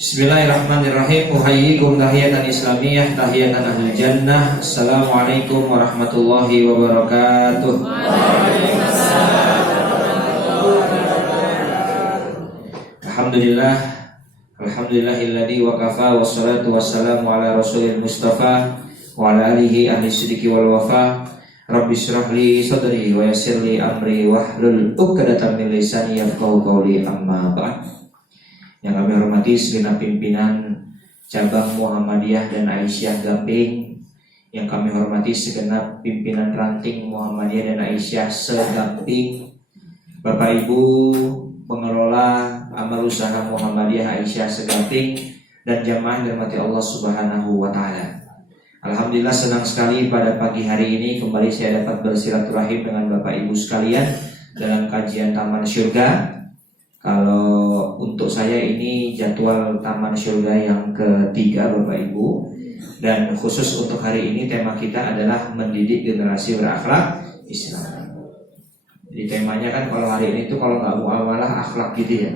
Bismillahirrahmanirrahim. Uhayyikum tahiyatan islamiyah, tahiyatan ahli jannah. Assalamualaikum warahmatullahi wabarakatuh. Alhamdulillah, alhamdulillahilladzi wa kafa, wassalatu wassalamu ala rasulil mustafa wa ala alihi ahli sidiki wal wafa. Rabbi shrah li sadri wa yassir li amri wahlul 'uqdatam min lisani yafqahu qawli, amma ba'd. Yang kami hormati segenap pimpinan cabang Muhammadiyah dan Aisyah Gamping, yang kami hormati segenap pimpinan ranting Muhammadiyah dan Aisyah se-Gamping, Bapak Ibu pengelola amal usaha Muhammadiyah Aisyah se-Gamping, dan jamaah yang dirahmati Allah Subhanahu wa taala. Alhamdulillah, senang sekali pada pagi hari ini kembali saya dapat bersilaturahim dengan Bapak Ibu sekalian dalam kajian Taman Syurga. Kalau untuk saya ini jadwal Taman Syurga yang ketiga Bapak Ibu, dan khusus untuk hari ini tema kita adalah mendidik generasi berakhlak Islam. Jadi temanya kan kalau hari ini tuh kalau nggak muamalah akhlak gitu ya.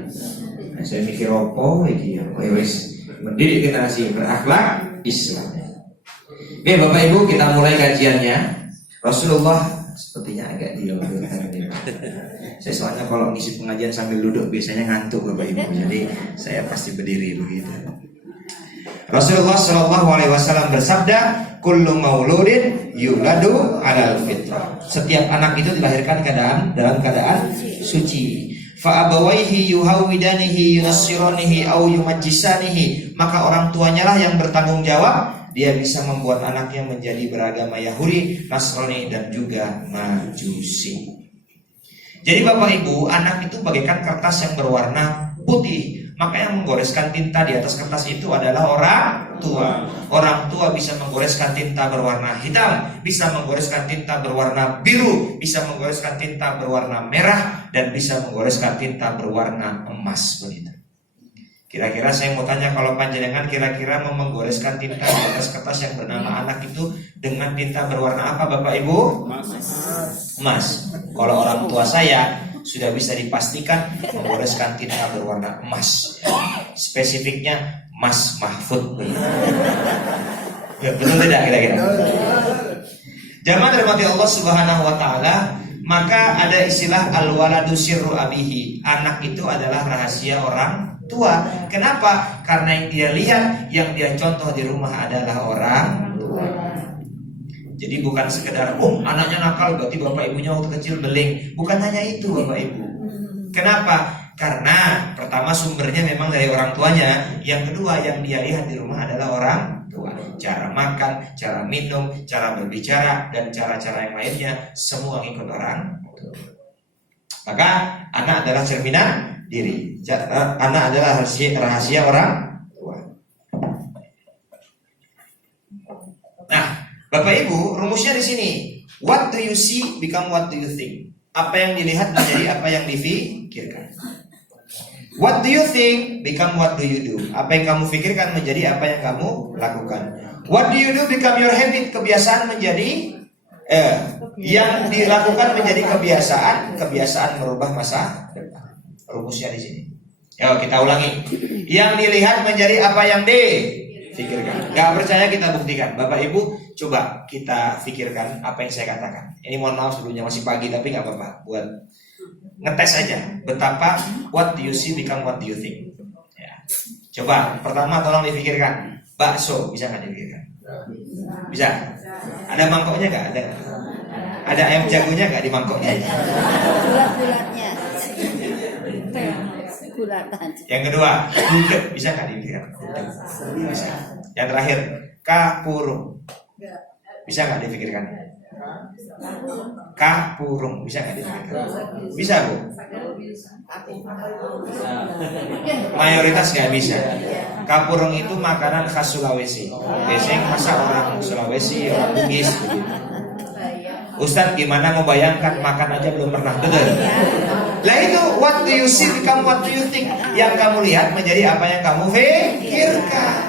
Nah, saya mikir opo iki ya, mendidik generasi berakhlak Islam. Oke Bapak Ibu, kita mulai kajiannya. Rasulullah sepertinya agak dilonggarkan ini. Saya soalnya kalau ngisi pengajian sambil duduk biasanya ngantuk Bapak Ibu, jadi saya pasti berdiri begitu. Rasulullah Shallallahu Alaihi Wasallam bersabda, "Kullu mauludin yuladu alal fitrah." Setiap anak itu dilahirkan dalam keadaan suci. Fa abawaihi yuhawidanihi yunassiranihi au yumajjisanihi. Maka orang tuanya lah yang bertanggung jawab. Dia bisa membuat anaknya menjadi beragama Yahudi, Nasrani, dan juga Majusi. Jadi Bapak Ibu, anak itu bagaikan kertas yang berwarna putih. Maka yang menggoreskan tinta di atas kertas itu adalah orang tua. Orang tua bisa menggoreskan tinta berwarna hitam, bisa menggoreskan tinta berwarna biru, bisa menggoreskan tinta berwarna merah, dan bisa menggoreskan tinta berwarna emas begitu. Kira-kira saya mau tanya, kalau panjenengan kira-kira mau menggoreskan tinta di atas kertas yang bernama anak itu dengan tinta berwarna apa Bapak Ibu? Emas. Kalau orang tua saya sudah bisa dipastikan menggoreskan tinta berwarna emas. Spesifiknya Mas Mahfud. Ya, betul tidak kira-kira? Jamaah dirahmati Allah Subhanahu wa taala, maka ada istilah al-waladu sirru abihi. Anak itu adalah rahasia orang tua. Kenapa? Karena yang dia lihat, yang dia contoh di rumah adalah orang tua. Jadi bukan sekedar anaknya nakal berarti bapak ibunya waktu kecil beling. Bukan hanya itu Bapak Ibu. Kenapa? Karena pertama sumbernya memang dari orang tuanya. Yang kedua yang dia lihat di rumah adalah orang tua. Cara makan, cara minum, cara berbicara, dan cara-cara yang lainnya semua ikut orang tua. Maka anak adalah cerminan diri. Anak adalah rahasia orang tua. Nah, Bapak Ibu, rumusnya di sini. What do you see become what do you think. Apa yang dilihat menjadi apa yang difikirkan. What do you think become what do you do. Apa yang kamu pikirkan menjadi apa yang kamu lakukan. What do you do become your habit. Kebiasaan menjadi yang dilakukan menjadi kebiasaan. Kebiasaan merubah masa depan. Rumusnya di sini. Yuk kita ulangi. Yang dilihat menjadi apa yang difikirkan. Gak percaya kita buktikan. Bapak Ibu coba kita pikirkan apa yang saya katakan. Ini mohon maaf sebelumnya masih pagi tapi gak apa-apa. Buat ngetes aja betapa what do you see become what do you think ya. Coba pertama tolong dipikirkan. Bakso bisa gak dipikirkan? Bisa? Ada mangkoknya gak? Ada ayam jagonya gak di mangkoknya? Bulat-bulatnya. Yang kedua, gudeg bisa nggak dipikirkan? Bisa. Yang terakhir, kapurung bisa nggak dipikirkan? Kapurung bisa nggak dipikirkan? Bisa Bu? Mayoritas nggak bisa. Kapurung itu makanan khas Sulawesi. Biasanya masak orang Sulawesi, orang Bugis begitu. Ustadz gimana membayangkan, makan aja belum pernah, betul? Lah itu what do you see become what do you think. Yang kamu lihat menjadi apa yang kamu pikirkan.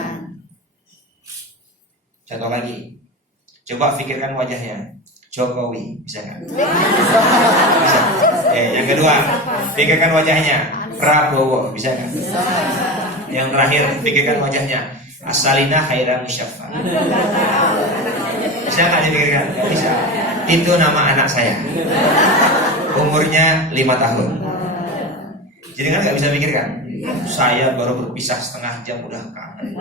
Contoh lagi, coba pikirkan wajahnya Jokowi, bisa nggak? Bisa. Yang kedua, pikirkan wajahnya Prabowo, bisa nggak? Yang terakhir, pikirkan wajahnya. Asalina khairan musyaffa. Bisa nggak dipikirkan? Nggak bisa. Itu nama anak saya. Umurnya 5 tahun. Jadi kan nggak bisa pikirkan. Saya baru berpisah setengah jam udah kangen.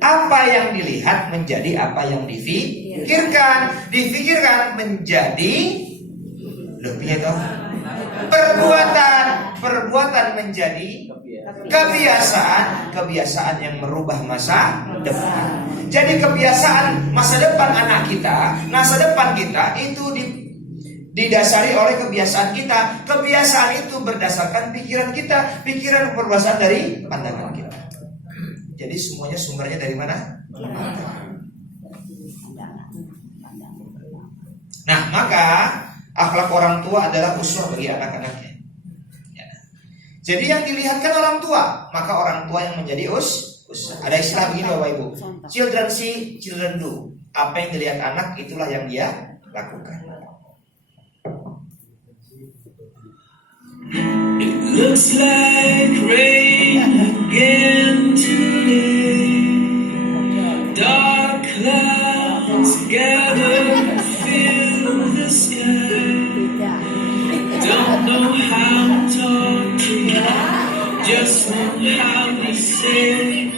Apa yang dilihat menjadi apa yang difikirkan. Difikirkan menjadi lebih atau perbuatan menjadi kebiasaan yang merubah masa depan. Jadi kebiasaan masa depan anak kita, masa depan kita itu didasari oleh kebiasaan kita. Kebiasaan itu berdasarkan pikiran kita, pikiran berdasarkan dari pandangan kita. Jadi semuanya sumbernya dari mana? Nah, maka akhlak orang tua adalah uswah bagi anak-anaknya. Ya. Jadi yang dilihatkan orang tua, maka orang tua yang menjadi uswah. Ada istilah begini Bapak Ibu. Children see, children do. Apa yang dilihat anak itulah yang dia lakukan. It looks like rain again today. Dark clouds gather to fill the sky. Don't know how to talk to you, just know how to say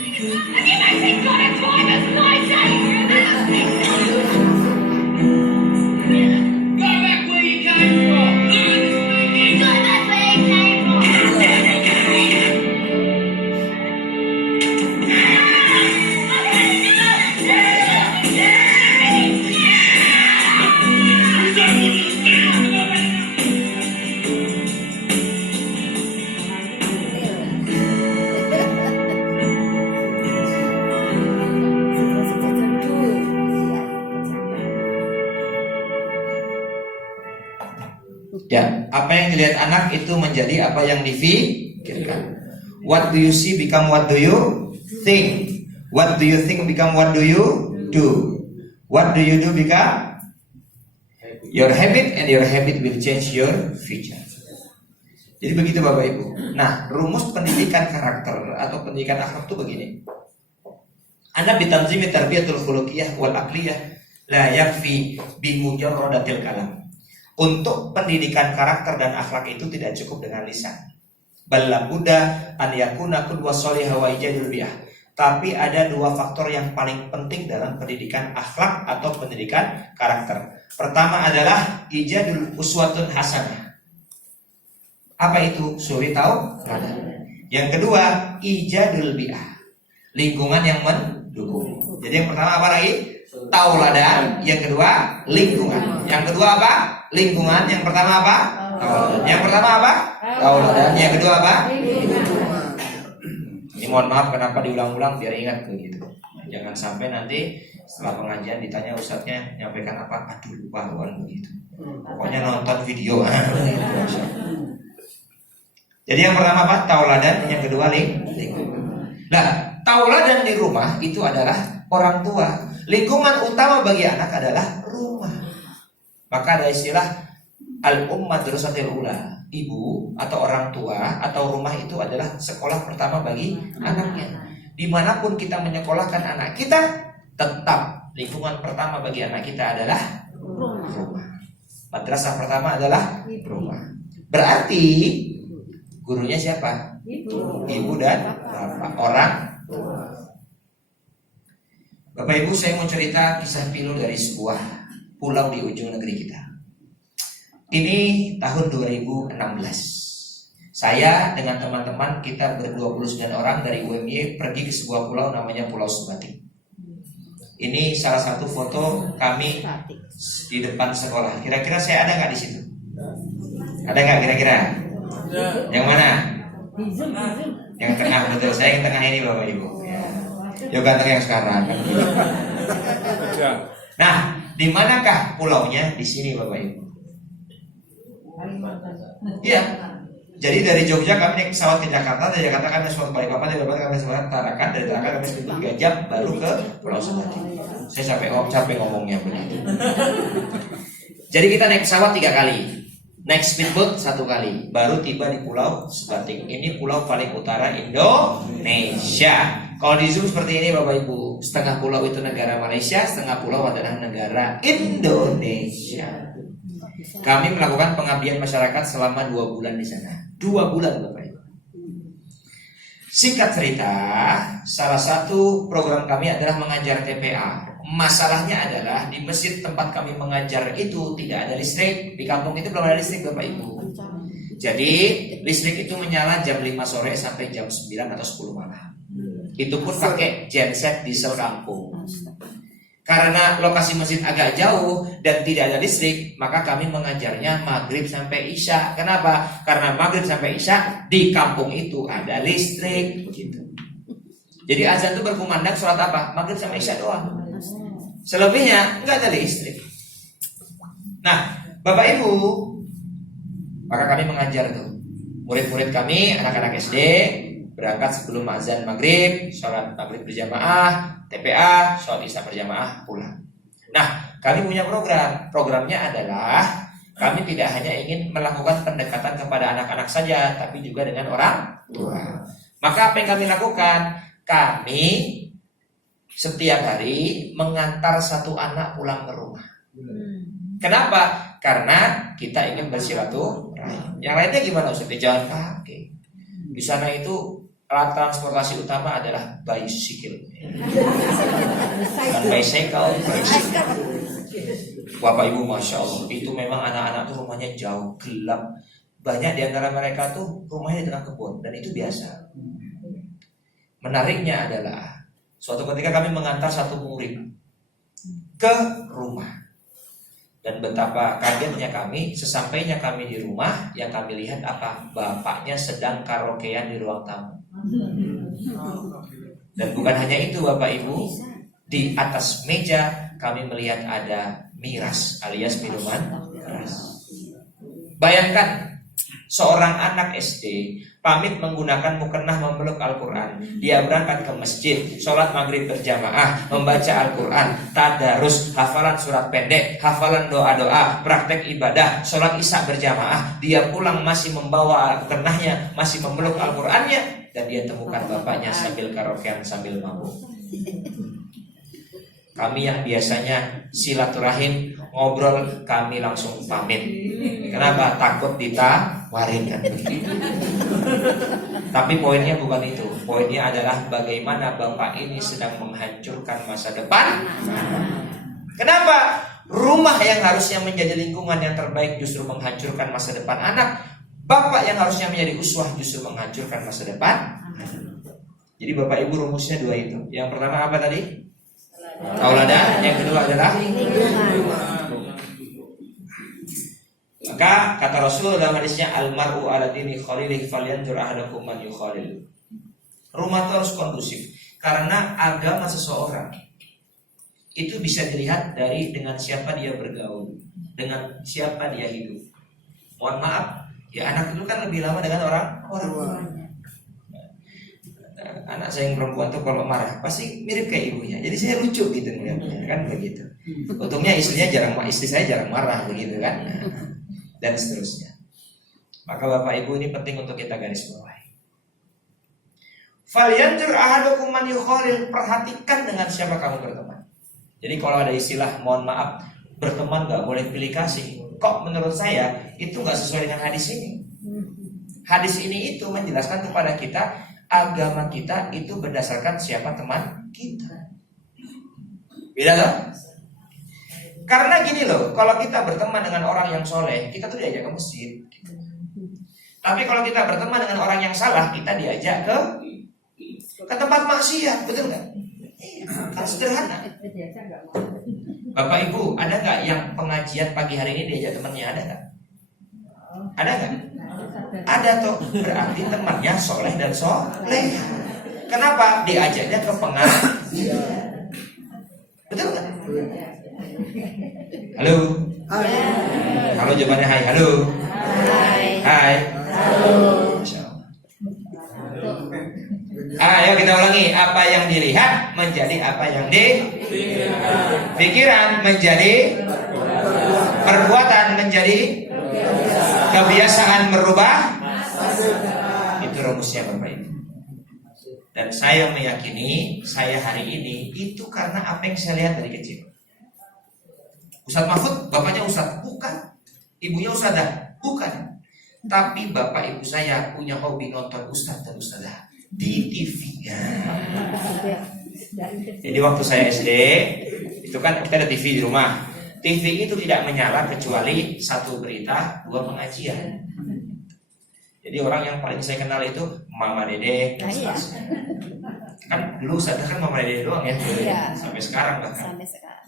Ya, apa yang dilihat anak itu menjadi apa yang difikirkan. What do you see become what do you think. What do you think become what do you do. What do you do become your habit, and your habit will change your future. Jadi begitu Bapak Ibu. Nah, rumus pendidikan karakter atau pendidikan akhlak itu begini. Anda bitanzimi tarbiyatul khuluqiyah wal aqliyah la yakfi bi mujarradatil kalam. Untuk pendidikan karakter dan akhlak itu tidak cukup dengan lisan. Bal labudda an yakuna qudwah shalihah wa ijadul bi'ah. Tapi ada dua faktor yang paling penting dalam pendidikan akhlak atau pendidikan karakter. Pertama adalah ijadul uswatun hasanah. Apa itu? Suri tahu? Yang kedua, ijadul bi'ah. Lingkungan yang mendukung. Jadi yang pertama apa lagi? Tauladan. Yang kedua, lingkungan. Yang kedua apa? Lingkungan. Yang pertama apa? Tauladan. Yang pertama apa? Tauladan. Yang kedua apa? Ini mohon maaf kenapa diulang-ulang biar ingat begitu. Jangan sampai nanti setelah pengajian ditanya ustadznya nyampaikan apa? Aduh lupa bukan begitu. Pokoknya nonton video. Jadi yang pertama apa? Tauladan. Yang kedua lingkungan. Nah, tauladan di rumah itu adalah orang tua. Lingkungan utama bagi anak adalah rumah. Maka ada istilah al-ummah madrasatul ula. Ibu atau orang tua atau rumah itu adalah sekolah pertama bagi anaknya. Dimanapun kita menyekolahkan anak kita, tetap lingkungan pertama bagi anak kita adalah rumah. Madrasah pertama adalah rumah. Berarti gurunya siapa? Ibu dan bapak, orang tua. Bapak Ibu, saya mau cerita kisah pilu dari sebuah pulau di ujung negeri kita. Ini tahun 2016. Saya dengan teman-teman kita ber-29 orang dari UMY pergi ke sebuah pulau namanya Pulau Sebatik. Ini salah satu foto kami di depan sekolah. Kira-kira saya ada nggak di situ? Ada nggak kira-kira? Yang mana? Yang tengah, betul. Saya yang tengah ini Bapak Ibu. Ya ganteng yang sekarang kan. Nah, di manakah pulaunya? Di sini Bapak Ibu. Iya. Jadi dari Jogja kami naik pesawat ke Jakarta, dari Jakarta kami pesawat Balikpapan, dari Balikpapan kami pesawat Tarakan, dari Tarakan kami sekitar 3 jam baru ke Pulau Sebatik. Saya capek ngomongnya begitu. Jadi kita naik pesawat 3 kali. naik speedboat 1 kali, baru tiba di Pulau Sebatik. Ini pulau paling utara Indonesia. Kalau di Zoom seperti ini Bapak Ibu, setengah pulau itu negara Malaysia, setengah pulau adalah negara Indonesia. Kami melakukan pengabdian masyarakat selama 2 bulan di sana. 2 bulan Bapak Ibu. Singkat cerita, salah satu program kami adalah mengajar TPA. Masalahnya adalah di masjid tempat kami mengajar itu tidak ada listrik. Di kampung itu belum ada listrik Bapak Ibu. Jadi listrik itu menyala jam 5 sore sampai jam 9 atau 10 malam. Itu pun pakai genset diesel kampung. Karena lokasi masjid agak jauh dan tidak ada listrik, maka kami mengajarnya maghrib sampai isya. Kenapa? Karena maghrib sampai isya di kampung itu ada listrik. Begitu. Jadi azan itu berkumandang sholat apa? Maghrib sampai isya doang. Selebihnya nggak ada listrik. Nah, Bapak Ibu, maka kami mengajar tuh. Murid-murid kami, anak-anak SD, berangkat sebelum azan maghrib, sholat maghrib berjamaah, TPA, sholat isya berjamaah, pulang. Nah, kami punya program. Programnya adalah kami tidak hanya ingin melakukan pendekatan kepada anak-anak saja, tapi juga dengan orang tua. Maka apa yang kami lakukan? Kami setiap hari mengantar 1 anak pulang ke rumah. Kenapa? Karena kita ingin bersilaturahim. Yang lainnya gimana Ustaz? Jalan kaki. Di sana itu alat transportasi utama adalah bicycle. Dan bicycle. Bapak Ibu Masya Allah, itu memang anak-anak tuh rumahnya jauh, gelap. Banyak di antara mereka tuh rumahnya di tengah kebun, dan itu biasa. Menariknya adalah suatu ketika kami mengantar 1 murid ke rumah. Dan betapa kagetnya kami, sesampainya kami di rumah, yang kami lihat apa? Bapaknya sedang karaokean di ruang tamu. Dan bukan hanya itu Bapak Ibu, di atas meja kami melihat ada miras alias minuman keras. Bayangkan seorang anak SD pamit menggunakan mukennah memeluk Al-Quran. Dia berangkat ke masjid, sholat maghrib berjamaah, membaca Al-Quran, tadarus, hafalan surat pendek, hafalan doa-doa, praktek ibadah, sholat isya berjamaah. Dia pulang masih membawa mukennahnya, masih memeluk Al-Qurannya, dan dia temukan bapaknya sambil karaokean, sambil mabuk. Kami yang biasanya silaturahim, ngobrol, kami langsung pamit. Kenapa? Takut ditawarin kan begitu. Tapi poinnya bukan itu. Poinnya adalah bagaimana bapak ini sedang menghancurkan masa depan. Kenapa? Rumah yang harusnya menjadi lingkungan yang terbaik justru menghancurkan masa depan anak. Bapak yang harusnya menjadi uswah justru menghancurkan masa depan. Jadi Bapak Ibu rumusnya 2 itu. Yang pertama apa tadi? Tauladan. Yang kedua adalah maka kata Rasul dalam hadisnya, almaru ala dini khalilih falyanzur ahadukum man yukhalil. Rumah itu harus kondusif karena agama seseorang itu bisa dilihat dari dengan siapa dia bergaul, dengan siapa dia hidup. Mohon maaf, ya anak itu kan lebih lama dengan orang tuanya. Anak saya yang perempuan tuh kalau marah pasti mirip kayak ibunya. Jadi saya lucu gitu melihatnya, kan begitu. Untungnya istri saya jarang marah begitu kan. Dan seterusnya. Maka Bapak Ibu ini penting untuk kita garis bawahi. Falyanzur ahadukum man yukhalil, perhatikan dengan siapa kamu berteman. Jadi kalau ada istilah mohon maaf, berteman gak boleh pilih kasih. Kok menurut saya itu gak sesuai dengan hadis ini. Hadis ini itu menjelaskan kepada kita agama kita itu berdasarkan siapa teman kita. Beda kan? Karena gini loh, kalau kita berteman dengan orang yang soleh, kita tuh diajak ke masjid. Tapi kalau kita berteman dengan orang yang salah, kita diajak ke tempat maksiat, betul nggak? Kan sederhana. Bapak Ibu, ada nggak yang pengajian pagi hari ini diajak temannya? Ada nggak? Ada nggak? Ada tuh, berarti temannya soleh dan soleh. Kenapa? Diajaknya ke pengajian. Betul nggak? Halo. Halo jawabannya hai. Halo. Hai. Halo. Ayo kita ulangi. Apa yang dilihat menjadi apa yang pikiran menjadi perbuatan menjadi Kebiasaan merubah itu rumusnya Bapak Ibu. Dan saya meyakini saya hari ini itu karena apa yang saya lihat dari kecil. Ustadz Mahfud, bapaknya Ustadz? Bukan. Ibunya Ustadzah? Bukan. Tapi bapak ibu saya punya hobi nonton Ustadz dan Ustadzah di TV. Jadi waktu saya SD, itu kan kita ada TV di rumah. TV itu tidak menyala kecuali satu berita, dua pengajian. Jadi orang yang paling saya kenal itu Mama Dede, Ustaz. Kan dulu Ustaz kan Mama Dede doang ya, sampai sekarang bahkan. Sampai sekarang.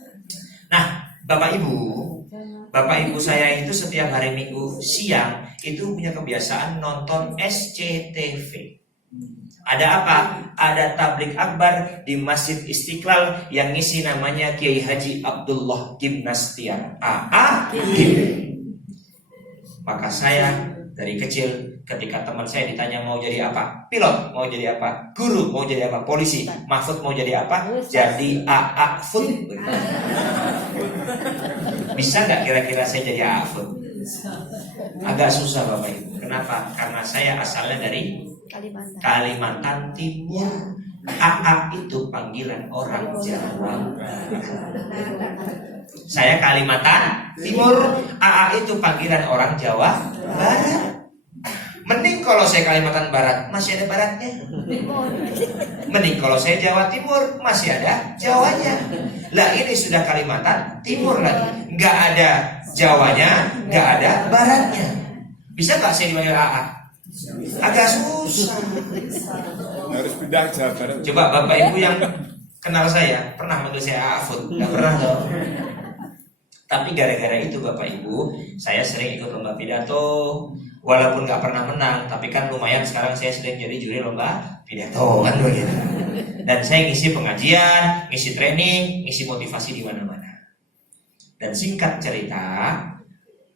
Nah, Bapak Ibu saya itu setiap hari Minggu siang itu punya kebiasaan nonton SCTV. Ada apa? Ada tablik akbar di Masjid Istiqlal yang ngisi namanya Kiai Haji Abdullah Gimnastian AA. Maka saya dari kecil ketika teman saya ditanya mau jadi apa, pilot mau jadi apa, guru mau jadi apa, polisi, Mahfud mau jadi apa, jadi AA Food. Bisa nggak kira-kira saya jadi AA Food? Agak susah Bapak Ibu. Kenapa? Karena saya asalnya dari Kalimantan Timur. AA itu panggilan orang Jawa. Saya Kalimantan Timur, AA itu panggilan orang Jawa Barat. Mending kalau saya Kalimantan Barat masih ada baratnya. Mending kalau saya Jawa Timur masih ada Jawanya. Lah ini sudah Kalimantan Timur lagi, nggak ada Jawanya, nggak ada baratnya. Bisa nggak saya dipanggil AA? Agak susah. Harus pindah Jawa Barat. Coba Bapak Ibu yang kenal saya pernah manggil saya AA Food? Nggak pernah dong. Tapi gara-gara itu Bapak Ibu, saya sering ikut lomba pidato. Walaupun nggak pernah menang, tapi kan lumayan sekarang saya sering jadi juri lomba pidato kan begitu. Dan saya ngisi pengajian, ngisi training, ngisi motivasi di mana-mana. Dan singkat cerita,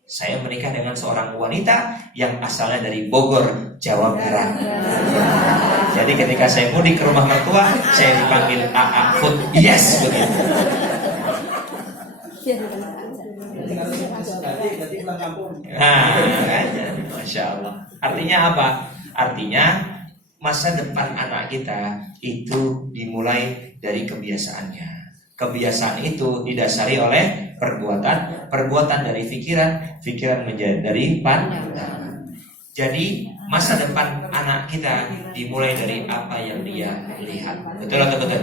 saya menikah dengan seorang wanita yang asalnya dari Bogor, Jawa Barat. Jadi ketika saya mudik ke rumah mertua, saya dipanggil AA Food. Yes, begitu. Nah, Masya Allah. Artinya apa? Artinya masa depan anak kita itu dimulai dari kebiasaannya. Kebiasaan itu didasari oleh perbuatan, perbuatan dari pikiran, pikiran menjadi dari pandangan. Jadi masa depan anak kita dimulai dari apa yang dia lihat. Betul atau betul?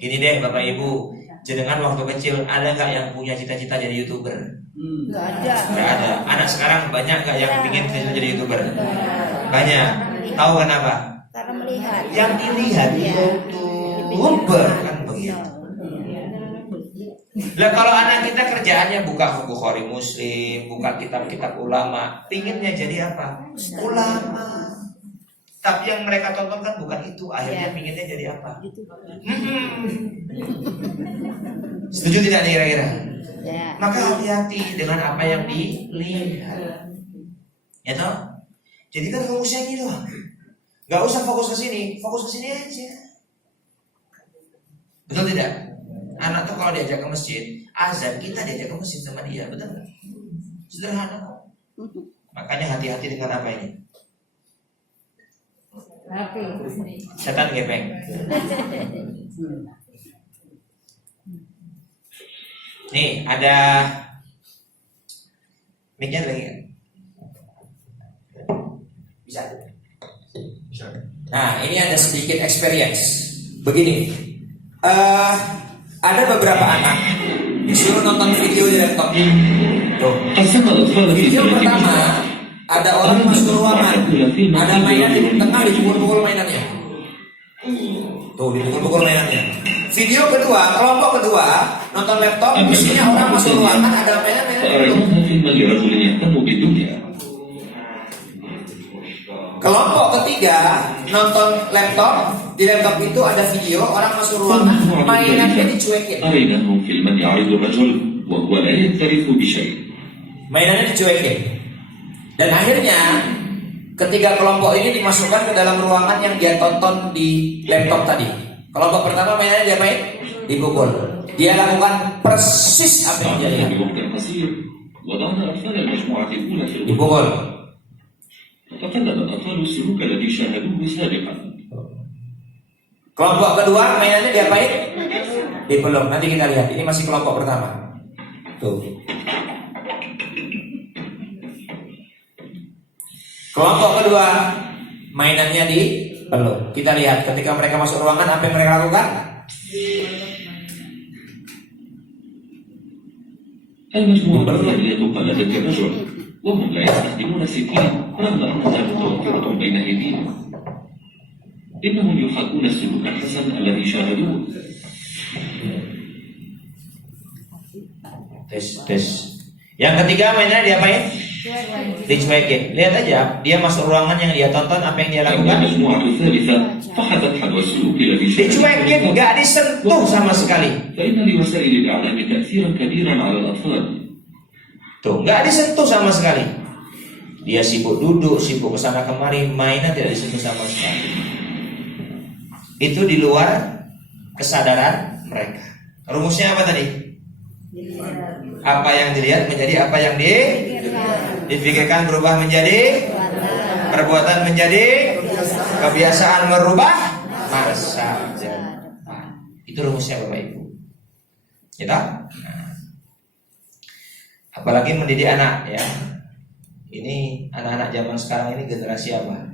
Gini deh Bapak Ibu, jenengan waktu kecil ada nggak yang punya cita-cita jadi YouTuber? Nggak ada. Nggak ada. Anak sekarang banyak nggak yang ingin jadi YouTuber? Banyak. Tahu kenapa? Karena melihat. Yang dilihat YouTuber kan begitu. Lah kalau anak kita kerjaannya buka Bukhari Muslim, buka kitab-kitab ulama, pinginnya jadi apa? Ulama. Tapi yang mereka tonton kan bukan itu. Akhirnya pinginnya jadi apa? Setuju tidak nih kira-kira? Ya. Maka hati-hati dengan apa yang dilihat. Ya toh? Jadi kan fokusnya gitu. Gak usah fokus ke sini, fokus ke sini aja. Betul tidak? Anak tuh kalau diajak ke masjid, azan kita diajak ke masjid sama dia, betul nggak? Sederhana kok. Makanya hati-hati dengan apa ini? Setan gepeng. Nih ada mic-nya lagi kan? Bisa. Nah ini ada sedikit experience. Begini, ada beberapa anak disuruh nonton video di laptop. Tuh. Video pertama ada orang masuk ruangan, ada mainan di tengah, dipukul-pukul mainannya. Tuh dipukul-pukul mainannya. Video kedua, kelompok kedua nonton laptop, isinya orang masuk ruangan, ada mainan-mainan. Kelompok ketiga nonton laptop, di laptop itu ada video orang masuk ruangan, mainannya dicuekin. Mainannya dicuekin. Dan akhirnya ketiga kelompok ini dimasukkan ke dalam ruangan yang dia tonton di laptop tadi. Kelompok pertama mainannya diapain? Dipukul. Dia lakukan persis apa yang dia lihat. وضعنا أطفال المجموعة الأولى في الغرفة Dipukul. فتقلد الأطفال السلوك الذي شاهدوه سابقا. Kelompok kedua mainannya diapain? Dipeluk. Nanti kita lihat. Ini masih kelompok pertama. Tuh. Kelompok kedua mainannya dipeluk. Kita lihat ketika mereka masuk ruangan apa yang mereka lakukan? المجموعة الثانية قلدت الرجل وهم لا يستخدمون السكين رغم أنها متوفرة بين أيديهم. إنهم يحاكون السلوك الحسن الذي شاهدوه. Tes. Yang ketiga mainannya diapain? Dicuekin. Lihat aja, dia masuk ruangan yang dia tonton, apa yang dia أما lakukan? المجموعة الثالثة فحدت حذو السلوك الذي Dicuekin, شاهدوه. nggak disentuh sama sekali. فإن لوسائل الإعلام تأثيرا كبيرا على الأطفال. Tuh, nggak disentuh sama sekali. Dia sibuk duduk, sibuk kesana kemari, mainan tidak disentuh sama sekali. Itu di luar kesadaran mereka. Rumusnya apa tadi? Apa yang dilihat menjadi apa yang dipikirkan, berubah menjadi perbuatan, menjadi kebiasaan, merubah masa depan. Itu rumusnya Bapak Ibu. Ya tak? Nah. Apalagi mendidik anak ya. Ini anak-anak zaman sekarang ini generasi apa?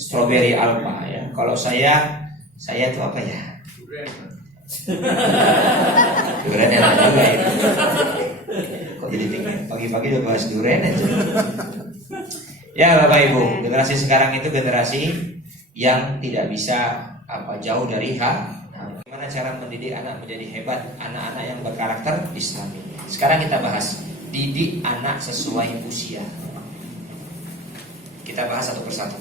Strawberry Alpha ya. Kalau saya itu apa ya? Durian enak juga itu. Kok jadi pagi-pagi udah bahas durian aja. Ya Bapak Ibu, generasi sekarang itu generasi yang tidak bisa jauh dari hak. Bagaimana cara mendidik anak menjadi hebat, anak-anak yang berkarakter Islami. Sekarang kita bahas didik anak sesuai usia. Kita bahas satu persatu.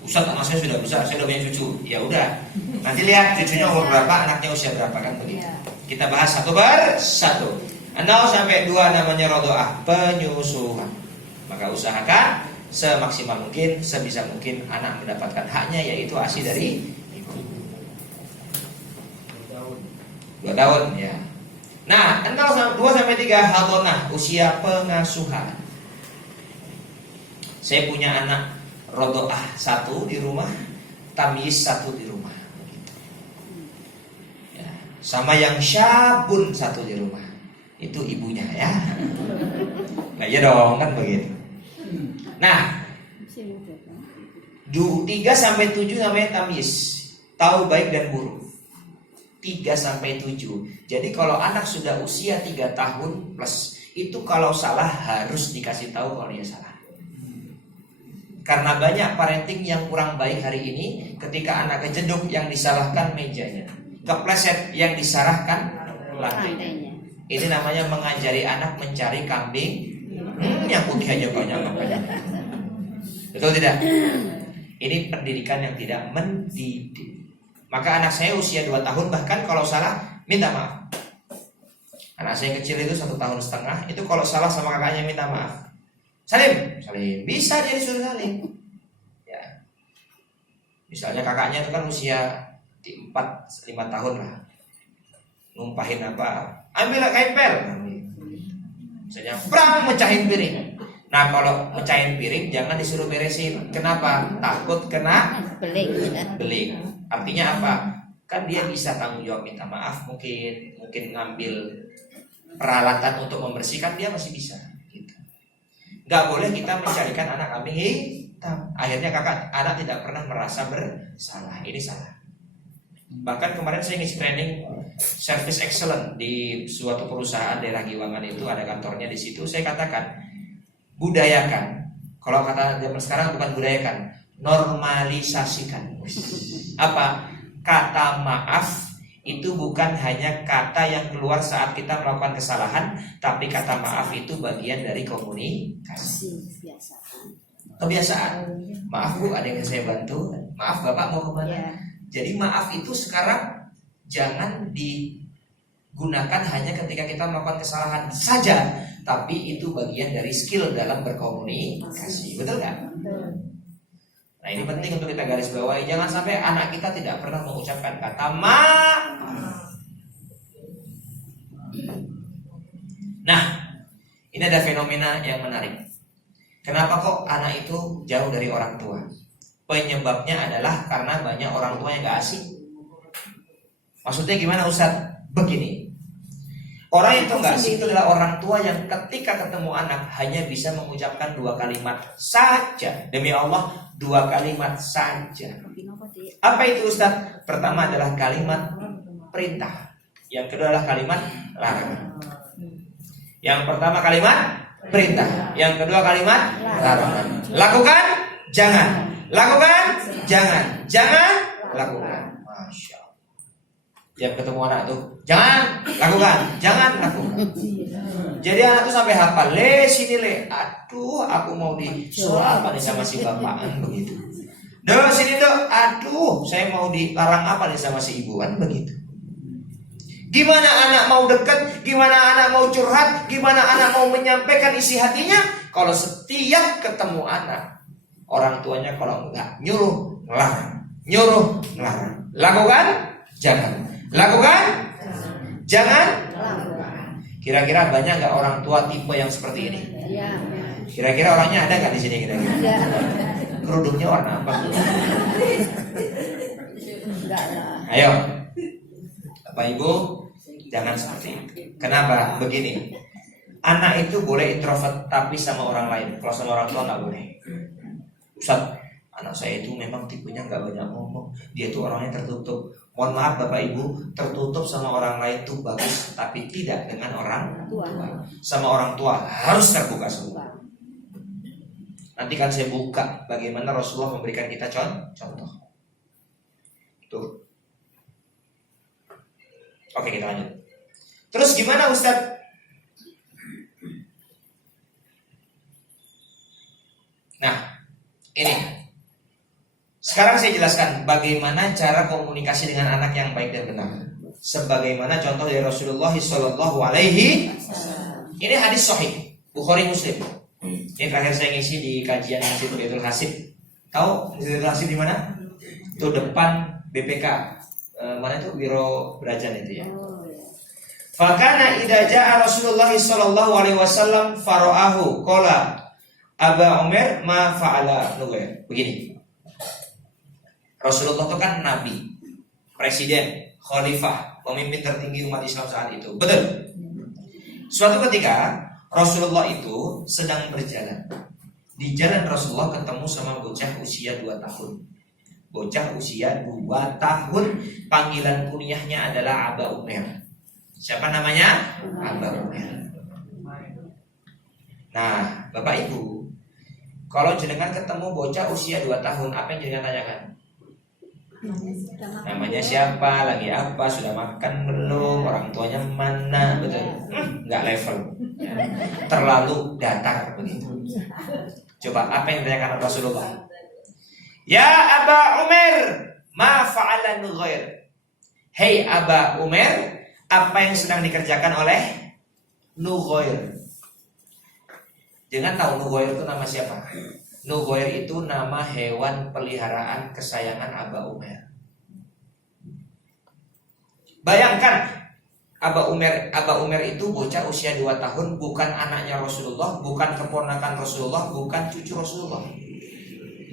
Ustaz, anak saya sudah besar, saya sudah punya cucu. Ya udah, nanti lihat cucunya umur berapa, anaknya usia berapa, kan begitu. Kita bahas satu persatu. 0 sampai 2 namanya rodoah, penyusuan. Maka usahakan semaksimal mungkin, sebisa mungkin anak mendapatkan haknya, yaitu ASI dari ibu. 2 tahun ya. Nah, 2 sampai 3 hadonah, usia pengasuhan. Saya punya anak rodoah 1 di rumah, tamyiz 1 di rumah. Ya, sama yang syabun 1 di rumah. Itu ibunya ya. Nah ya dong, kan begitu. Nah, 3 sampai 7 namanya tamyiz, tahu baik dan buruk. 3 sampai 7. Jadi kalau anak sudah usia 3 tahun plus, itu kalau salah harus dikasih tahu kalau dia salah. Karena banyak parenting yang kurang baik hari ini, ketika anak kejeduk yang disalahkan mejanya, kepleset yang disalahkan lantainya. Ini namanya mengajari anak mencari kambing yang putih aja banyak. Betul tidak? Ini pendidikan yang tidak mendidik. Maka anak saya usia 2 tahun, bahkan kalau salah minta maaf. Anak saya kecil itu 1,5 tahun, itu kalau salah sama kakaknya minta maaf. Salim, bisa dia disuruh salim. Ya. Misalnya kakaknya itu kan usia 4-5 tahun lah, numpahin apa, ambil kain pel, misalnya perang mecahin piring. Nah kalau mecahin piring jangan disuruh beresin. Kenapa? Takut kena beling. Artinya apa? Kan dia bisa tanggung jawab minta maaf, mungkin ngambil peralatan untuk membersihkan, dia masih bisa. Gak boleh kita mencarikan anak kambing hitam. Akhirnya anak tidak pernah merasa bersalah. Ini salah. Bahkan kemarin saya ngisi training service excellent di suatu perusahaan daerah Giwangan, itu ada kantornya di situ. Saya katakan budayakan. Kalau kata zaman sekarang bukan budayakan, normalisasikan. Apa? Kata maaf itu bukan hanya kata yang keluar saat kita melakukan kesalahan, tapi kata maaf itu bagian dari komunikasi. Kebiasaan. Maaf Bu, ada yang saya bantu. Maaf Bapak, mau kemana? Ya. Jadi maaf itu sekarang jangan digunakan hanya ketika kita melakukan kesalahan saja, tapi itu bagian dari skill dalam berkomunikasi. Betul nggak? Nah ini penting untuk kita garis bawahi. Jangan sampai anak kita tidak pernah mengucapkan kata maaf. Nah Ini ada fenomena yang menarik. Kenapa kok anak itu jauh dari orang tua? Penyebabnya adalah karena banyak orang tua yang gak asik. Maksudnya gimana Ustaz? Begini, orang itu gak asik itu adalah orang tua yang ketika ketemu anak hanya bisa mengucapkan 2 kalimat saja. Demi Allah, 2 kalimat saja. Apa itu Ustaz? Pertama adalah kalimat perintah, yang kedua adalah kalimat larangan. Yang pertama kalimat perintah, yang kedua kalimat larangan. Lakukan, jangan. Lakukan, jangan. Jangan, lakukan. Masya Allah. Tiap ketemu anak tuh, jangan, lakukan, jangan, lakukan. Jadi anak tuh sampai hafal, le sini le. Aduh, aku mau disuruh apa nih sama si bapakan begitu. Duh sini dok, aduh, saya mau dilarang apa nih sama si ibuan begitu. Gimana anak mau dekat, gimana anak mau curhat, gimana anak mau menyampaikan isi hatinya kalau setiap ketemu anak, orang tuanya kalau enggak nyuruh ngelarang, nyuruh ngelarang. Lakukan, jangan. Lakukan, jangan. Kira-kira banyak nggak orang tua tipe yang seperti ini? Kira-kira orangnya ada nggak di sini kira-kira? Kerudungnya warna apa? Ayo, Bapak Ibu, jangan seperti itu. Kenapa? Begini, anak itu boleh introvert tapi sama orang lain. Kalau sama orang tua nggak boleh. Ustaz, anak saya itu memang tipenya nggak banyak ngomong. Dia itu orangnya tertutup. Mohon maaf Bapak Ibu, tertutup sama orang lain itu bagus, tapi tidak dengan orang tua. Sama orang tua harus terbuka semua. Nanti kan saya buka bagaimana Rasulullah memberikan kita contoh. Tuh. Oke, kita lanjut. Terus gimana Ustaz? Nah, ini. Sekarang saya jelaskan bagaimana cara komunikasi dengan anak yang baik dan benar. Sebagaimana contoh dari Rasulullah Shallallahu Alaihi Wasallam. Ini hadis sahih Bukhari Muslim. Ini terakhir saya ngisi di kajian Masjid Baitul Hasib. Tahu Masjid Baitul Hasib di mana? Itu depan BPK. Mana itu Biro Brajan itu ya. Fakana idza jaa Rasulullah Shallallahu Alaihi Wasallam faraahu qala Aba Umar ma fa'ala Nugair. Begini. Rasulullah itu kan nabi, presiden, khalifah, pemimpin tertinggi umat Islam saat itu. Betul. Suatu ketika Rasulullah itu sedang berjalan. Di jalan Rasulullah ketemu sama bocah usia 2 tahun. Bocah usia 2 tahun, panggilan kunyahnya adalah Aba Umar. Siapa namanya? Aba Umar. Nah, Bapak Ibu, kalau jenengan ketemu bocah usia 2 tahun, apa yang jenengan tanyakan? Namanya siapa, lagi apa, sudah makan belum, orang tuanya mana, betul? Nggak level, terlalu datar begitu. Coba apa yang ditanyakan Rasulullah? Ya Aba Umar, ma fa'ala Nughair. Hei Aba Umar, apa yang sedang dikerjakan oleh Nughair? Jangan tahu Nughair itu nama siapa? Nughair itu nama hewan peliharaan kesayangan Aba Umar. Bayangkan Aba Umar itu bocah usia 2 tahun, bukan anaknya Rasulullah, bukan keponakan Rasulullah, bukan cucu Rasulullah.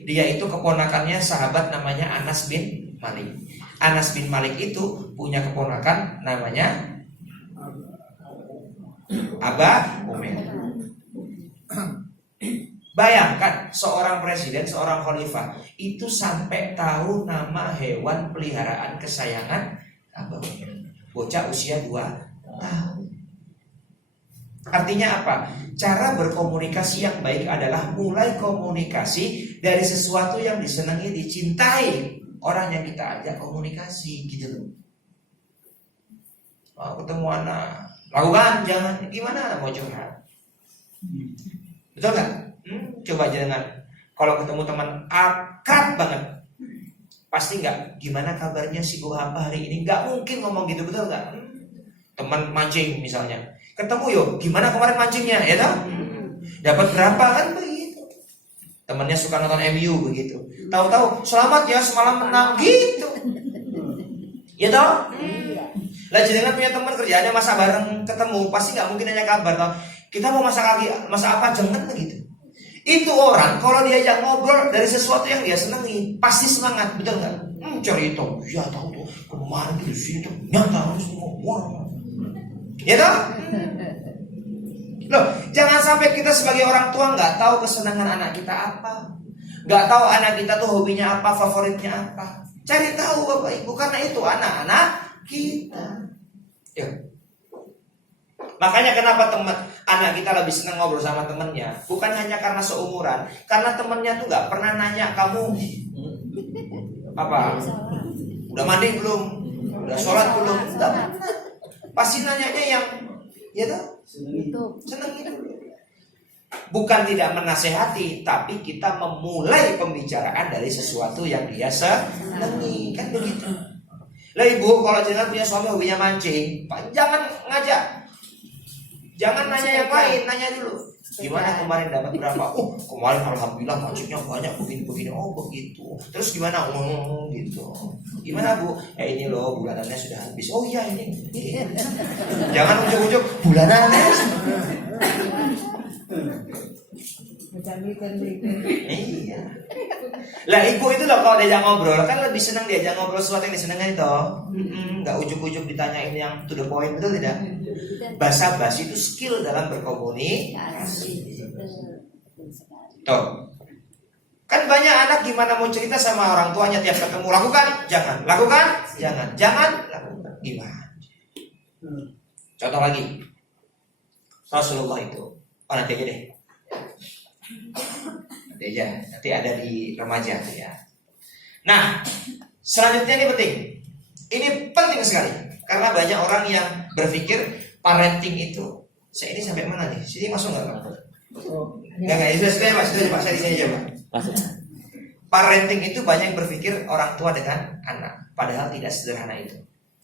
Dia itu keponakannya sahabat namanya Anas bin Malik. Anas bin Malik itu punya keponakan namanya Aba Umar. Bayangkan seorang presiden, seorang khalifah itu sampai tahu nama hewan peliharaan kesayangan Aba Umar. Bocah usia 2 tahun. Artinya apa? Cara berkomunikasi yang baik adalah mulai komunikasi dari sesuatu yang disenangi, dicintai orang yang kita ajak komunikasi, gitu loh. Mau ketemu anak, lakukan, jangan. Gimana mau curhat? Betul nggak? Coba jangan. Kalau ketemu teman akrab banget, pasti nggak. Gimana kabarnya, sibuk apa hari ini? Nggak mungkin ngomong gitu, betul nggak? Teman mancing misalnya, ketemu yuk, gimana kemarin mancingnya, ya toh? Dapat berapa kan begitu? Temannya suka nonton MU begitu. Tahu-tahu selamat ya semalam menang gitu. Ya toh? Lah jangan punya teman kerjaannya masa bareng ketemu, pasti nggak mungkin nanya kabar toh. Kita mau masak lagi, masak apa? Jangan begitu. Itu orang kalau diajak ngobrol dari sesuatu yang dia senangi, pasti semangat, betul nggak? Cari tahu, ya tahu tuh kemarin di sini tuh nyata harus ngomong. Ya toh? Loh, jangan sampai kita sebagai orang tua nggak tahu kesenangan anak kita apa, nggak tahu anak kita tuh hobinya apa, favoritnya apa. Cari tahu Bapak Ibu, karena itu anak-anak kita. Ya. Makanya kenapa anak kita lebih senang ngobrol sama temennya, bukan hanya karena seumuran, karena temennya tuh nggak pernah nanya kamu apa, udah mandi belum, udah sholat belum, enggak. Pasti nanyanya yang ya tuh senang itu. Bukan tidak menasehati, tapi kita memulai pembicaraan dari sesuatu yang dia senangi, kan begitu. Lah ibu, kalau jangan punya suami hobinya mancing, jangan ngajak, jangan nanya yang lain, nanya dulu. Gimana kemarin dapat berapa? Oh, kemarin alhamdulillah mancingnya banyak begini. Oh begitu. Terus gimana? Gitu. Gimana Bu? Ini loh bulanannya sudah habis. Oh iya ini. Jangan ujuk-ujuk bulanannya. Iya. Lah ibu itu loh kalau diajak ngobrol kan lebih senang diajak ngobrol sesuatu yang disenangi itu. Nggak ujuk-ujuk ditanyain yang to the point, betul tidak? Basa-basi itu skill dalam berkomunikasi. Tuh. Kan banyak anak gimana mau cerita sama orang tuanya tiap ketemu, lakukan, jangan, lakukan, jangan, lakukan. Gimana? Contoh lagi. Rasulullah itu. Oh nanti aja deh. Nanti ada di remaja ya. Nah, selanjutnya ini penting. Ini penting sekali karena banyak orang yang berpikir parenting itu. Saya ini sampai mana nih? Sini masuk nggak Pak? Nggak. Sudah Pak. Saya di sini aja Pak. Parenting itu banyak yang berpikir orang tua dengan anak, padahal tidak sederhana itu.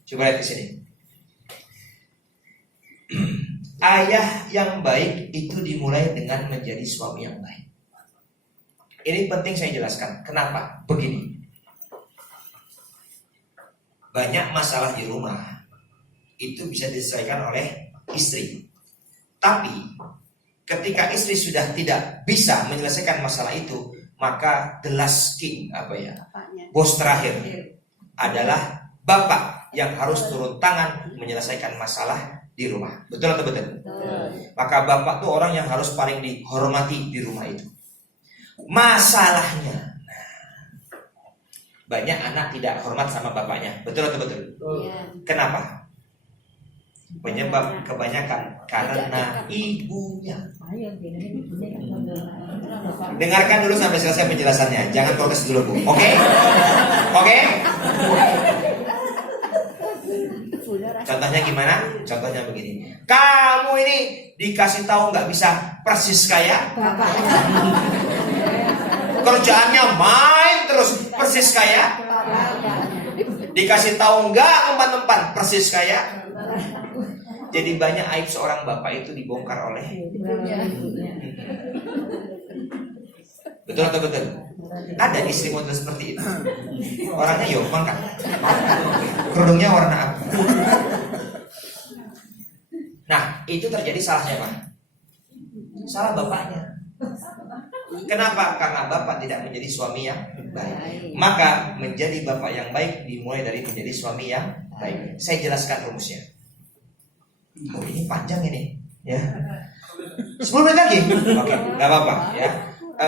Coba lihat ke sini. Ayah yang baik itu dimulai dengan menjadi suami yang baik. Ini penting saya jelaskan. Kenapa? Begini. Banyak masalah di rumah itu bisa diselesaikan oleh istri. Tapi ketika istri sudah tidak bisa menyelesaikan masalah itu, maka the last king bos terakhir adalah bapak yang harus turun tangan menyelesaikan masalah di rumah. Betul atau betul? Maka bapak tuh orang yang harus paling dihormati di rumah itu. Masalahnya, banyak anak tidak hormat sama bapaknya. Betul atau betul? Kenapa? Penyebab kebanyakan karena ibunya. Dengarkan dulu sampai selesai penjelasannya. Jangan protes dulu Bu. Oke? Contohnya gimana? Contohnya begini. Kamu ini dikasih tahu nggak bisa persis kayak bapaknya. Kerjaannya main terus persis kayak. Dikasih tahu nggak empan-empan persis kayak. Jadi banyak aib seorang bapak itu dibongkar oleh betul atau betul? Ada istri model seperti itu. Orangnya Yoman kan, kerudungnya warna apa? Nah itu terjadi salahnya Pak. Salah bapaknya. Kenapa? Karena bapak tidak menjadi suami yang baik. Maka menjadi bapak yang baik dimulai dari menjadi suami yang baik. Saya jelaskan rumusnya. Oh ini panjang ini ya. 10 menit lagi? Oke, gak apa-apa ya.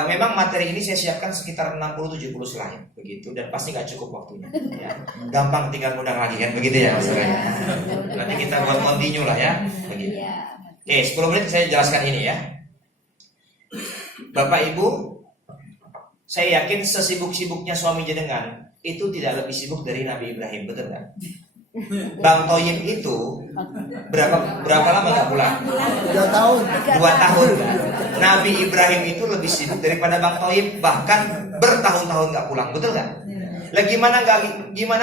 Memang materi ini saya siapkan sekitar 60-70 slide begitu, dan pasti gak cukup waktunya ya. Gampang tinggal ngundang lagi kan begitu ya maksudnya. Nanti kita buat continue lah ya begitu. Oke, 10 menit saya jelaskan ini ya. Bapak Ibu, saya yakin sesibuk-sibuknya suami jenengan itu tidak lebih sibuk dari Nabi Ibrahim, betul gak? Bang Toyib itu berapa lama gak pulang? 2 tahun. 2 tahun. Nabi Ibrahim itu lebih sibuk daripada Bang Toyib, bahkan bertahun-tahun gak pulang, betul gak? Lah gimana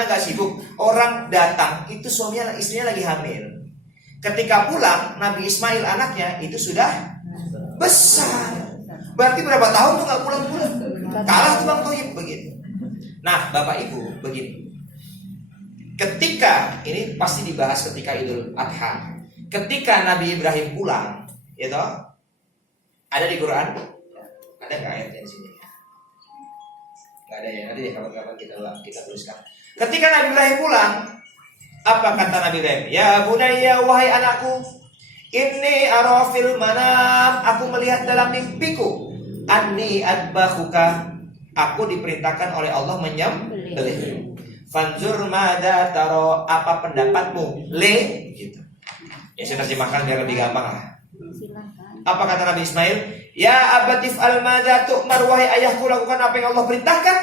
gak sibuk? Orang datang itu suaminya istrinya lagi hamil. Ketika pulang Nabi Ismail anaknya itu sudah besar. Berarti berapa tahun tuh gak pulang-pulang? Kalah tuh Bang Toyib begitu. Nah Bapak Ibu begini. Ketika ini pasti dibahas ketika Idul Adha. Ketika Nabi Ibrahim pulang, Gitu. Ada di Quran? Ada nggak ayatnya di sini? Nggak ada ya. Nanti deh kapan-kapan kita tuliskan. Ketika Nabi Ibrahim pulang, apa kata Nabi Ibrahim? Ya bunayya, wahai anakku, inni ara fil manam, aku melihat dalam mimpiku, anni adbahuka, aku diperintahkan oleh Allah menyembelih. Fanzur mada taro, apa pendapatmu? Gitu. Ya saya terjemahkan biar lebih gampang lah. Apa kata Nabi Ismail? Ya abatif al-madza tu'mar, wahai ayahku, lakukan apa yang Allah perintahkan.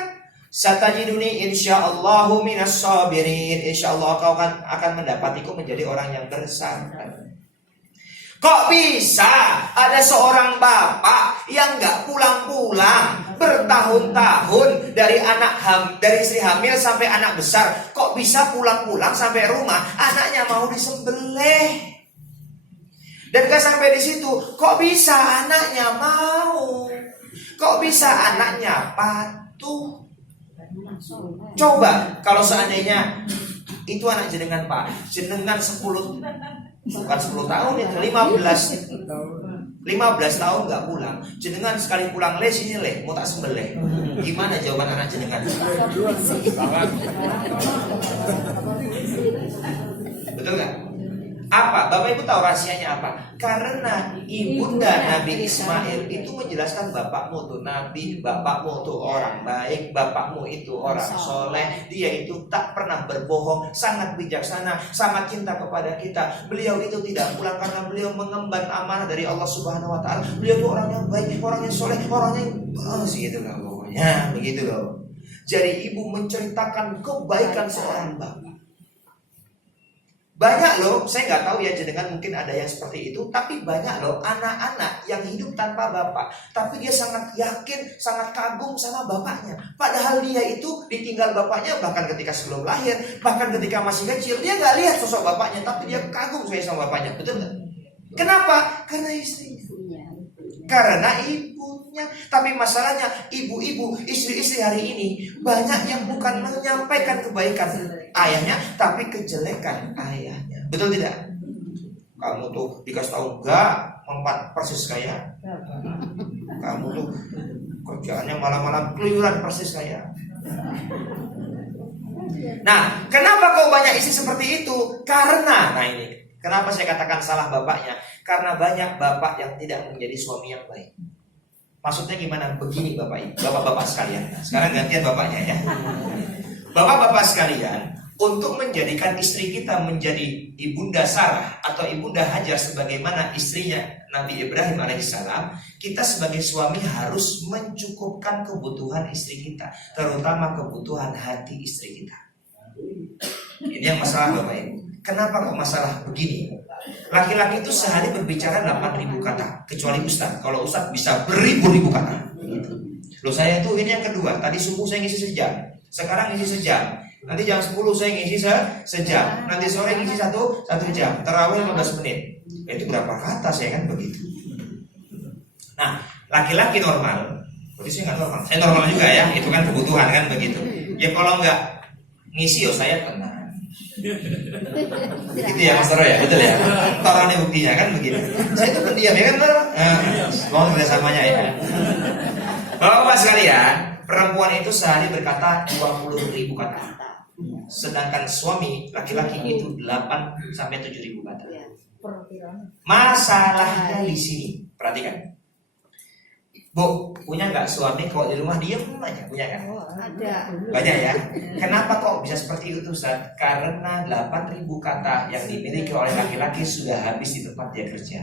Satajiduni insyaallahu minas sabirin, insyaallah kau akan mendapatiku menjadi orang yang bersabar. Kok bisa ada seorang bapak yang nggak pulang-pulang bertahun-tahun dari istri hamil sampai anak besar, kok bisa pulang-pulang sampai rumah anaknya mau disembelih? Dan gak sampai di situ, kok bisa anaknya mau? Kok bisa anaknya patuh? Coba kalau seandainya itu anak jenengan Pak, jenengan 10 tahun itu 15 tahun nggak pulang, jenengan sekali pulang sini mau tak sembelih, gimana jawaban anak jenengan? Betul nggak? Apa? Bapak Ibu tahu rahasianya apa? Karena ibunda Nabi Ismail itu menjelaskan bapakmu tuh Nabi, bapakmu tuh orang baik, bapakmu itu orang soleh, dia itu tak pernah berbohong, sangat bijaksana, sangat cinta kepada kita. Beliau itu tidak pulang karena beliau mengemban amanah dari Allah Subhanahu Wa Taala. Beliau itu orang yang baik, orang yang soleh, orang yang gitu lah pokoknya, begitu loh. Jadi ibu menceritakan kebaikan seorang bapak. Banyak loh, saya nggak tahu ya jenengan mungkin ada yang seperti itu, tapi banyak loh anak-anak yang hidup tanpa bapak, tapi dia sangat yakin, sangat kagum sama bapaknya. Padahal dia itu ditinggal bapaknya bahkan ketika sebelum lahir, bahkan ketika masih kecil, dia nggak lihat sosok bapaknya, tapi dia kagum sama bapaknya, betul nggak? Kenapa? Karena istrinya. Karena ibunya. Tapi masalahnya ibu-ibu, istri-istri hari ini banyak yang bukan menyampaikan kebaikan ayahnya, tapi kejelekan ayahnya. Betul tidak? Kamu tuh dikasih tahu enggak, mempan persis kayak kamu tuh kerjaannya malam-malam keluyuran persis kayak. Nah, kenapa kau banyak istri seperti itu? Karena, nah ini kenapa saya katakan salah bapaknya? Karena banyak bapak yang tidak menjadi suami yang baik. Maksudnya gimana? Begini bapak-bapak sekalian. Sekarang gantian bapaknya ya. Bapak-bapak sekalian, untuk menjadikan istri kita menjadi ibunda Sarah atau ibunda Hajar sebagaimana istrinya Nabi Ibrahim alaihissalam, kita sebagai suami harus mencukupkan kebutuhan istri kita, terutama kebutuhan hati istri kita. Ini yang masalah Bapak Ibu. Kenapa kok masalah begini? Laki-laki itu sehari berbicara 8.000 kata, kecuali Ustadz. Kalau Ustadz bisa beribu-ribu kata. Loh saya itu ini yang kedua. Tadi subuh saya ngisi sejam, sekarang ngisi sejam. Nanti jam 10 saya ngisi sejam. Nanti sore ngisi satu jam. Tarawih 15 menit. Itu berapa kata saya kan begitu. Nah, laki-laki normal. Berarti saya nggak normal. Saya normal juga ya. Itu kan kebutuhan kan begitu. Ya kalau nggak ngisi saya tenang. Gitu ya Mas Toro ya, betul ya. Toro ini buktinya kan begitu. Saya itu pendiam ya kan Toro. Mohon kerjasamanya ya. Bapak-bapak sekalian, perempuan itu sehari berkata 20.000 kata. Sedangkan suami laki-laki itu 8-7.000 kata. Masalahnya di sini, perhatikan. Bu, punya nggak suami kalau di rumah diem aja? Punya kan? Ada. Banyak ya. Kenapa kok bisa seperti itu Ustaz? Karena 8.000 kata yang dimiliki oleh laki-laki sudah habis di tempat dia kerja.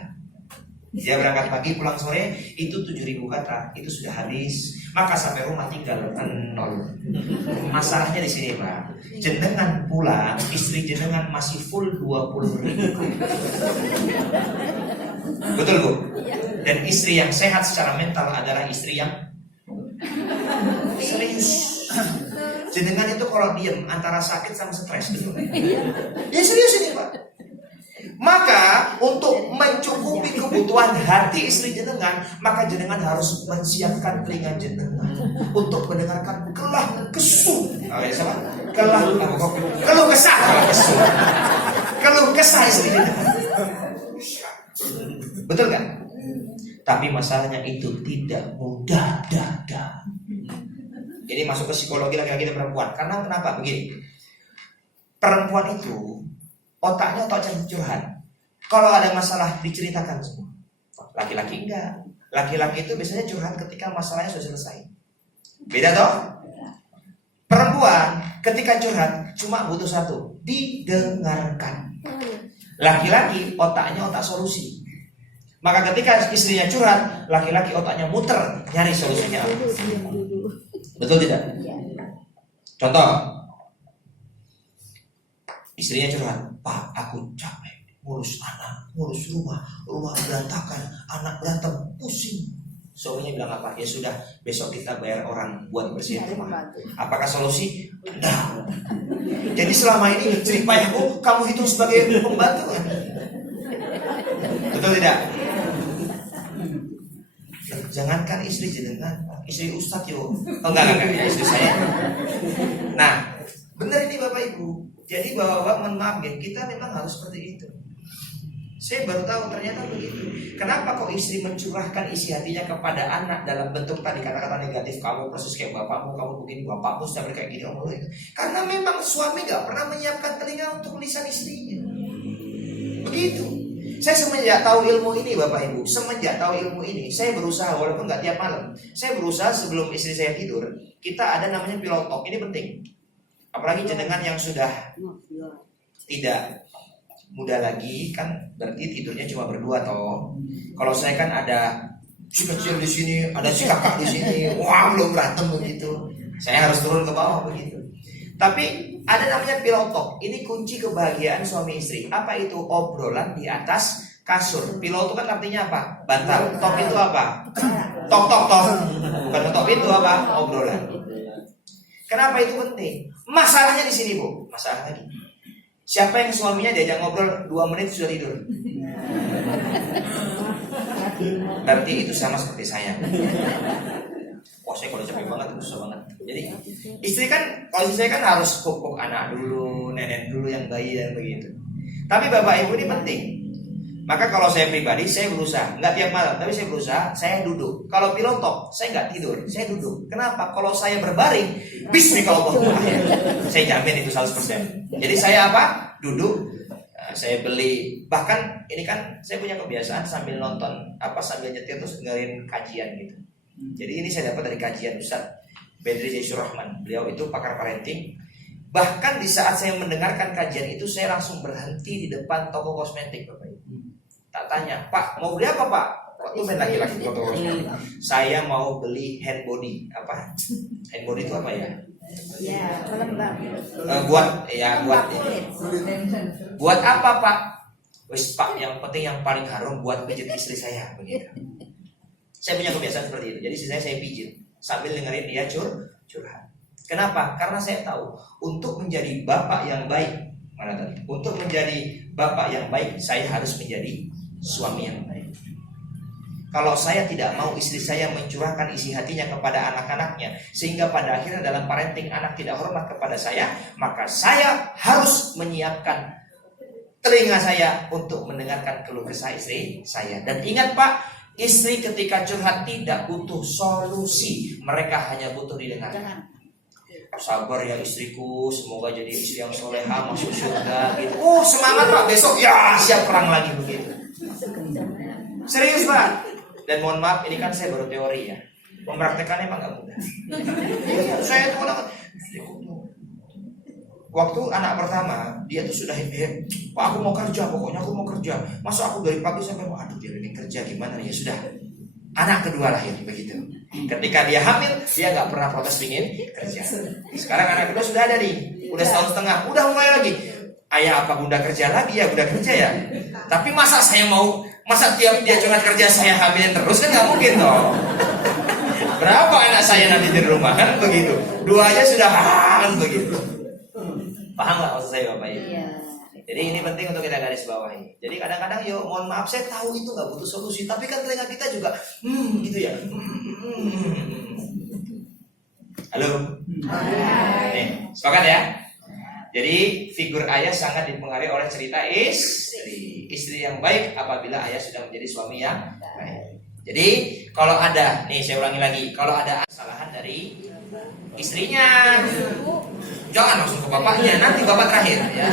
Dia berangkat pagi pulang sore, itu 7.000 kata itu sudah habis. Maka sampai rumah tinggal 0. Masalahnya di sini Pak. Jenengan pulang, istri jenengan masih full 20.000 kata. Betul Bu? Dan istri yang sehat secara mental adalah istri yang serius. Jenengan itu kalau diem antara sakit sama stres gitu. Ya serius ini Pak. Maka untuk mencukupi kebutuhan hati istri jenengan, maka jenengan harus menyiapkan telinga jenengan untuk mendengarkan kelah kesah. Keluh kesah istri jenengan. Betul kan? Tapi masalahnya itu tidak mudah. Ini masuk ke psikologi laki-laki dan perempuan. Karena kenapa? Begini. Perempuan itu otaknya otak curhat. Kalau ada masalah diceritakan semua. Laki-laki enggak. Laki-laki itu biasanya curhat ketika masalahnya sudah selesai. Beda toh? Perempuan ketika curhat cuma butuh satu, didengarkan. Laki-laki otaknya otak solusi. Maka ketika istrinya curhat, laki-laki otaknya muter nyari solusinya. Betul tidak? Contoh, istrinya curhat, Pak, aku capek ngurus anak, ngurus rumah berantakan, anak berantem, pusing. Suaminya bilang apa? Ya sudah, besok kita bayar orang buat bersihin rumah. Apakah solusi? Enggak. Jadi selama ini ceripayahku kamu hitung sebagai pembantu. Betul tidak? Jangankan istri, istri ustadz yo. Oh enggak, istri saya. Nah, benar ini Bapak Ibu. Jadi bapak-bapak mohon maaf ya, kita memang harus seperti itu. Saya baru tahu ternyata begitu. Kenapa kok istri mencurahkan isi hatinya kepada anak dalam bentuk tadi kata-kata negatif, kamu persis kayak bapakmu, kamu begini, bapakmu sudah kayak gini, itu. Karena memang suami gak pernah menyiapkan telinga untuk lisan istrinya. Begitu. Saya semenjak tahu ilmu ini Bapak Ibu, saya berusaha walaupun gak tiap malam. Saya berusaha sebelum istri saya tidur, kita ada namanya pillow talk, ini penting. Apalagi jenengan yang sudah tidak muda lagi kan berarti tidurnya cuma berdua toh. Kalau saya kan ada si kecil di sini, ada si kakak di sini, wah belum berantem begitu. Saya harus turun ke bawah begitu. Tapi ada namanya pillow talk. Ini kunci kebahagiaan suami istri. Apa itu? Obrolan di atas kasur. Pillow itu kan artinya apa? Bantal. Talk itu apa? Tok. Bukan talk itu apa? Obrolan. Kenapa itu penting? Masalahnya di sini Bu. Masalahnya di siapa yang suaminya diajak ngobrol 2 menit sudah tidur? Berarti itu sama seperti saya. Wah saya kalau capek banget, susah banget. Jadi istri kan, kalau istri saya kan harus pupuk anak dulu, nenek dulu yang bayi dan begitu. Tapi bapak ibu ini penting. Maka kalau saya pribadi, saya berusaha, nggak tiap malam, tapi saya berusaha, saya duduk. Kalau pillow talk, saya nggak tidur, saya duduk. Kenapa? Kalau saya berbaring, bismillahirrahmanirrahim. Saya jamin itu 100%. Jadi saya apa? Duduk. Saya beli, bahkan ini kan saya punya kebiasaan sambil nonton sambil nyetir terus dengerin kajian gitu. Jadi ini saya dapat dari kajian Ustaz Bedri Zaisur Rahman. Beliau itu pakar parenting. Bahkan di saat saya mendengarkan kajian itu, saya langsung berhenti di depan toko kosmetik Bapak Ibu. Tak tanya, Pak mau beli apa Pak? Waktu main laki-laki toko kosmetik. Saya mau beli hand body. Apa? Hand body itu apa ya? Ya, pelembab. Buat apa Pak? Wis Pak, yang penting yang paling harum buat pijit istri saya begitu. Saya punya kebiasaan seperti itu. Jadi saya pijit sambil dengerin dia curhat. Kenapa? Karena saya tahu untuk menjadi bapak yang baik, untuk menjadi bapak yang baik, saya harus menjadi suami yang baik. Kalau saya tidak mau istri saya mencurahkan isi hatinya kepada anak-anaknya, sehingga pada akhirnya dalam parenting anak tidak hormat kepada saya, maka saya harus menyiapkan telinga saya untuk mendengarkan keluh kesah istri saya. Dan ingat Pak, istri ketika curhat tidak butuh solusi, mereka hanya butuh didengarkan. Sabar ya istriku, semoga jadi istri yang soleha masuk surga gitu. Oh semangat Pak, besok ya siap perang lagi begitu. Serius Pak. Dan mohon maaf, ini kan saya baru teori ya. Mempraktekannya emang gak mudah. Saya itu waktu anak pertama, dia tuh sudah Pak aku mau kerja, pokoknya aku mau kerja. Masa aku dari pagi sampai aduh dia ini kerja gimana ya sudah. Anak kedua lahir begitu. Ketika dia hamil, dia gak pernah protes pingin kerja. Sekarang anak kedua sudah ada nih, udah setahun setengah, udah mulai lagi. Ayah apa bunda kerja lagi ya, bunda kerja ya. Tapi masa tiap dia curhat kerja saya hamilin terus kan nggak mungkin toh. Berapa anak saya nanti di rumah kan begitu. 2 aja sudah begitu. Paham nggak maksud saya Bapak Ibu? Iya. Jadi ini penting untuk kita garis bawahi. Jadi kadang-kadang mohon maaf saya tahu itu nggak butuh solusi, tapi kan telinga kita juga gitu ya. Halo. Nih, sepakat ya? Jadi figur ayah sangat dipengaruhi oleh cerita istri yang baik apabila ayah sudah menjadi suami yang baik. Jadi kalau ada, nih saya ulangi lagi, kalau ada kesalahan dari istrinya, jangan langsung ke bapaknya, nanti bapak terakhir ya.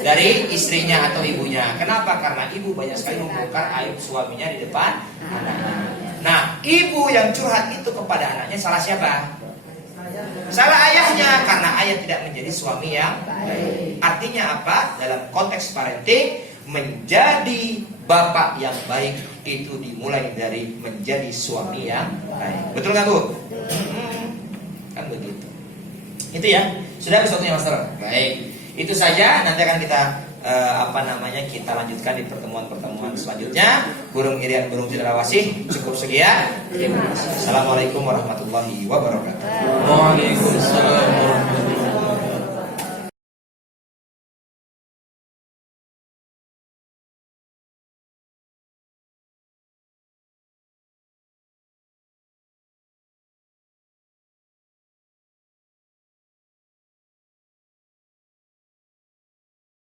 Dari istrinya atau ibunya. Kenapa? Karena ibu banyak sekali membongkar aib suaminya di depan anaknya. Nah, ibu yang curhat itu kepada anaknya salah siapa? Salah ayahnya, karena ayah tidak menjadi suami yang baik. Artinya apa? Dalam konteks parenting, menjadi bapak yang baik itu dimulai dari menjadi suami yang baik. Betul nggak Bu? Kan begitu. Itu ya. Sudah episodenya Master. Baik. Itu saja. Nanti akan kita kita lanjutkan di pertemuan-pertemuan selanjutnya. Burung irian, burung cendrawasih. Cukup sekian. Terima kasih. Assalamualaikum warahmatullahi wabarakatuh. Waalaikumsalam.